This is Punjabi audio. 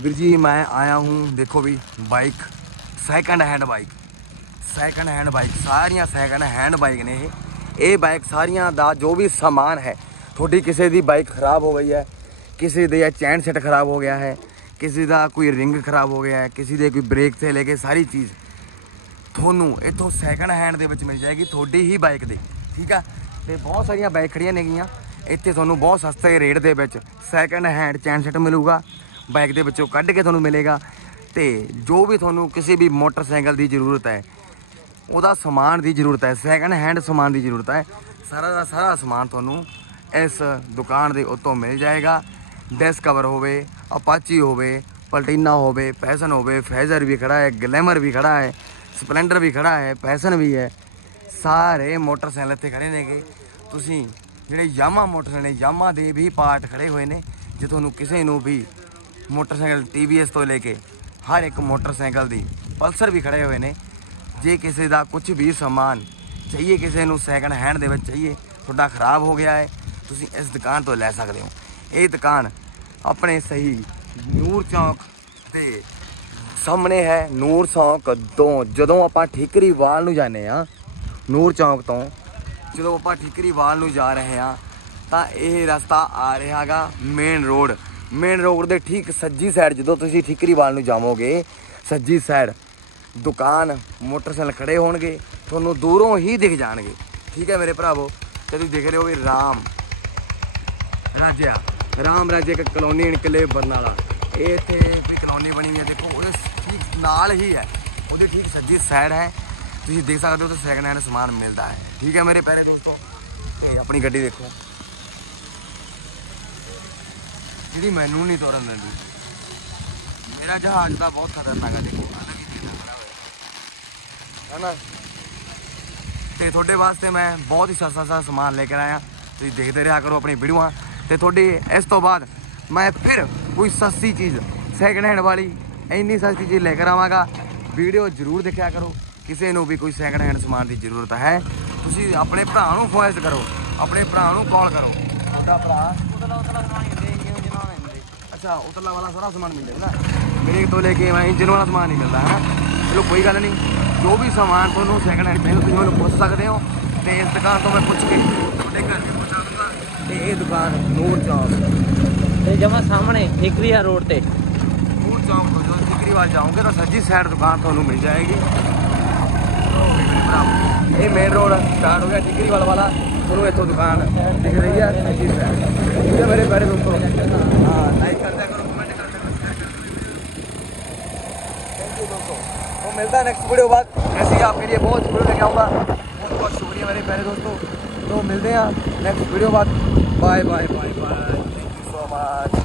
ਵੀਰ ਜੀ, ਮੈਂ ਆਇਆ ਹੂੰ, ਦੇਖੋ ਵੀ bike second hand bike second hand bike ਸਾਰੀਆਂ ਸੈਕੰਡ ਹੈਂਡ ਬਾਈਕ ਨੇ ਇਹ। ਇਹ ਬਾਈਕ ਸਾਰੀਆਂ ਦਾ ਜੋ ਵੀ ਸਮਾਨ ਹੈ, ਤੁਹਾਡੀ ਕਿਸੇ ਦੀ ਬਾਈਕ ਖਰਾਬ ਹੋ ਗਈ ਹੈ, ਕਿਸੇ ਦੇ ਚੈਨ ਸੈੱਟ ਖਰਾਬ ਹੋ ਗਿਆ ਹੈ, ਕਿਸੇ ਦਾ ਕੋਈ ਰਿੰਗ ਖਰਾਬ ਹੋ ਗਿਆ ਹੈ, ਕਿਸੇ ਦੇ ਕੋਈ ਬ੍ਰੇਕ ਤੇ ਲੈ ਕੇ ਸਾਰੀ ਚੀਜ਼ ਤੁਹਾਨੂੰ ਇੱਥੋਂ ਸੈਕੰਡ ਹੈਂਡ ਦੇ ਵਿੱਚ ਮਿਲ ਜਾਏਗੀ ਤੁਹਾਡੀ ਹੀ ਬਾਈਕ ਦੀ, ਠੀਕ ਆ? ਤੇ ਬਹੁਤ ਸਾਰੀਆਂ ਬਾਈਕ ਖੜੀਆਂ ਨੇਗੀਆਂ, ਇੱਥੇ ਤੁਹਾਨੂੰ ਬਹੁਤ ਸਸਤੇ ਰੇਟ ਦੇ ਵਿੱਚ ਸੈਕੰਡ ਹੈਂਡ ਚੈਨ ਸੈੱਟ ਮਿਲੂਗਾ। ਬਾਈਕ ਦੇ ਵਿੱਚੋਂ ਕੱਢ ਕੇ ਤੁਹਾਨੂੰ ਮਿਲੇਗਾ ਤੇ ਜੋ ਵੀ ਤੁਹਾਨੂੰ ਕਿਸੇ ਵੀ ਮੋਟਰਸਾਈਕਲ ਦੀ ਜ਼ਰੂਰਤ ਹੈ, ਉਹਦਾ ਸਮਾਨ ਦੀ ਜ਼ਰੂਰਤ ਹੈ ਸੈਕੰਡ ਹੈਂਡ ਸਮਾਨ ਦੀ ਜ਼ਰੂਰਤ ਹੈ, ਸਾਰਾ ਦਾ ਸਾਰਾ ਸਮਾਨ ਤੁਹਾਨੂੰ ਇਸ ਦੁਕਾਨ ਦੇ ਉੱਤੋਂ ਮਿਲ ਜਾਏਗਾ। ਡੈਸਕਵਰ ਹੋਵੇ ਅਪਾਚੀ ਹੋਵੇ ਪਲਟੀਨਾ ਹੋਵੇ ਪੈਸ਼ਨ ਹੋਵੇ ਫੈਜ਼ਰ ਵੀ ਖੜਾ ਹੈ ਗਲੈਮਰ ਵੀ ਖੜਾ ਹੈ ਸਪਲੈਂਡਰ ਵੀ ਖੜਾ ਹੈ ਪੈਸ਼ਨ ਵੀ ਹੈ। ਸਾਰੇ ਮੋਟਰਸਾਈਕਲ ਇੱਥੇ ਖੜੇ ਨੇਗੇ। ਤੁਸੀਂ ਜਿਹੜੇ ਯਾਮਾ ਮੋਟਰਸਾਈਕਲ ਨੇ ਯਾਮਾ ਦੇ ਵੀ ਪਾਰਟ ਖੜੇ ਹੋਏ ਨੇ, ਜੇ ਤੁਹਾਨੂੰ ਕਿਸੇ ਨੂੰ ਵੀ ਮੋਟਰਸਾਈਕਲ TVS ਤੋਂ ਲੈ ਕੇ ਹਰ ਇੱਕ ਮੋਟਰਸਾਈਕਲ ਦੀ ਪਲਸਰ ਵੀ ਖੜੇ ਹੋਏ ਨੇ। ਜੇ ਕਿਸੇ ਦਾ ਕੁਝ ਵੀ ਸਮਾਨ ਚਾਹੀਏ, ਕਿਸੇ ਨੂੰ ਸੈਕੰਡ ਹੈਂਡ ਦੇ ਵਿੱਚ ਚਾਹੀਏ, ਤੁਹਾਡਾ ਖਰਾਬ ਹੋ ਗਿਆ ਹੈ, ਤੁਸੀਂ ਇਸ ਦੁਕਾਨ ਤੋਂ ਲੈ ਸਕਦੇ ਹੋ। ਇਹ ਦੁਕਾਨ ਆਪਣੇ ਸਹੀ ਨੂਰ ਚੌਕ ਤੇ ਸਾਹਮਣੇ ਹੈ। ਨੂਰ ਚੌਕ ਤੋਂ ਜਦੋਂ ਆਪਾਂ ਠੀਕਰੀਵਾਲ ਨੂੰ ਜਾਂਦੇ ਆ ਨੂਰ ਚੌਕ ਤੋਂ ਜਦੋਂ ਆਪਾਂ ਠੀਕਰੀਵਾਲ ਨੂੰ ਜਾ ਰਹੇ ਆ ਤਾਂ ਇਹ ਰਸਤਾ ਆ ਰਿਹਾਗਾ ਮੇਨ ਰੋਡ ਮੇਨ ਰੋਡ ਦੇ ਠੀਕ ਸੱਜੀ ਸਾਈਡ ਜਦੋਂ ਤੁਸੀਂ ਠੀਕਰੀਵਾਲ ਨੂੰ ਜਾਵੋਗੇ, ਸੱਜੀ ਸਾਈਡ ਦੁਕਾਨ, ਮੋਟਰਸਾਈਕਲ ਖੜੇ ਹੋਣਗੇ, ਤੁਹਾਨੂੰ ਦੂਰੋਂ ਹੀ ਦਿਖ ਜਾਣਗੇ। ਠੀਕ ਹੈ ਮੇਰੇ ਭਰਾਵੋ, ਤੇ ਤੁਸੀਂ ਦੇਖ ਰਹੇ ਹੋ ਵੀ ਰਾਮ ਰਾਜਿਆ, ਰਾਮ ਰਾਜੇ ਇੱਕ ਕਲੋਨੀ ਨਿਕਲੇ ਬਰਨਾਲਾ ਇਹ ਇੱਥੇ ਵੀ ਕਲੋਨੀ ਬਣੀ ਹੋਈ ਹੈ, ਦੇਖੋ ਉਹਦੇ ਠੀਕ ਨਾਲ ਹੀ ਹੈ। ਉਹਦੇ ਠੀਕ ਸੱਜੀ ਸਾਈਡ ਹੈ। ਤੁਸੀਂ ਦੇਖ ਸਕਦੇ ਹੋ ਤੇ ਸੈਕਿੰਡ ਹੈਂਡ ਸਮਾਨ ਮਿਲਦਾ ਹੈ। ਠੀਕ ਹੈ ਮੇਰੇ ਪਿਆਰੇ ਦੋਸਤੋ, ਤੇ ਆਪਣੀ ਗੱਡੀ ਦੇਖੋ। ਜਿਹੜੀ ਮੈਨੂੰ ਨਹੀਂ ਤੋਰਨ ਦਿੰਦੀ। ਮੇਰਾ ਜਹਾਜ਼ ਤਾਂ ਬਹੁਤ ਖਤਰਨਾਕ ਹੈ ਦੇਖੋ ਅਲੱਗ ਹੀ ਚੀਜ਼ ਖੜਾ ਹੋਇਆ। ਹੈ ਨਾ ਤੇ ਤੁਹਾਡੇ ਵਾਸਤੇ ਮੈਂ ਬਹੁਤ ਹੀ ਸਸਤਾ ਸਸਤਾ ਸਮਾਨ ਲੈ ਕੇ ਆਇਆ। ਤੁਸੀਂ ਦੇਖਦੇ ਰਿਹਾ ਕਰੋ ਆਪਣੀ ਵੀਡੀਓਆਂ ਤੇ ਤੁਹਾਡੀ ਇਸ ਤੋਂ ਬਾਅਦ ਮੈਂ ਫਿਰ ਕੋਈ ਸਸਤੀ ਚੀਜ਼ ਸੈਕਿੰਡ ਹੈਂਡ ਵਾਲੀ, ਇੰਨੀ ਸਸਤੀ ਚੀਜ਼ ਲੈ ਕੇ ਆਵਾਂਗਾ। ਵੀਡੀਓ ਜ਼ਰੂਰ ਦੇਖਿਆ ਕਰੋ। ਕਿਸੇ ਨੂੰ ਵੀ ਕੋਈ ਸੈਕਿੰਡ ਹੈਂਡ ਸਮਾਨ ਦੀ ਜ਼ਰੂਰਤ ਹੈ। ਤੁਸੀਂ ਆਪਣੇ ਭਰਾ ਨੂੰ ਫੋਇਸ ਕਰੋ। ਆਪਣੇ ਭਰਾ ਨੂੰ ਕਾਲ ਕਰੋ। ਤੁਹਾਡਾ ਭਰਾ ਉਤਲਾ ਉਤਲਾ ਸਮਾਨ ਹੀ ਜਾਂਦਾ ਬ੍ਰੇਕ ਤੋਂ ਲੈ ਕੇ ਮੈਂ ਇੰਜਨ ਵਾਲਾ ਸਮਾਨ ਨਹੀਂ ਮਿਲਦਾ ਹੈ ਚਲੋ ਕੋਈ ਗੱਲ ਨਹੀਂ। ਜੋ ਵੀ ਸਮਾਨ ਤੁਹਾਨੂੰ ਸੈਕਿੰਡ ਹੈਂਡ ਤੁਸੀਂ ਮੈਨੂੰ ਪੁੱਛ ਸਕਦੇ ਹੋ। ਤੇ ਇਸ ਦੁਕਾਨ ਤੋਂ ਮੈਂ ਪੁੱਛ ਕੇ ਤੁਹਾਡੇ ਘਰ ਵੀ ਪਹੁੰਚਾ ਦੂੰਗਾ। ਤੇ ਇਹ ਦੁਕਾਨ ਨੂਰ ਚੌਕ। ਤੇ ਜਮਾ ਸਾਹਮਣੇ ਠੇਕਰੀਆ ਰੋਡ ਤੇ। ਨੂਰ ਚੌਕ ਤੋਂ ਜਦੋਂ ਜਾਓਗੇ ਤਾਂ ਸੱਜੀ ਸਾਈਡ ਦੁਕਾਨ ਤੁਹਾਨੂੰ ਮਿਲ ਜਾਏਗੀ। ਇਹ ਮੇਨ ਰੋਡ ਸਟਾਰਟ ਹੋ ਗਿਆ ਟਿਕਰੀਵਾਲ ਵਾਲਾ। ਤੁਹਾਨੂੰ ਇੱਥੋਂ ਦੁਕਾਨ ਦਿਖ ਰਹੀ ਹੈ ਸੱਜੀ ਸਾਈਡ। दोस्तों। तो मिलता है नेक्स्ट वीडियो बाद। ऐसे ही आपके लिए बहुत वीडियो लेके आऊँगा। बहुत बहुत शुक्रिया मेरे प्यारे दोस्तों। तो मिलते हैं नेक्स्ट वीडियो बाद। Bye bye bye bye thank you so much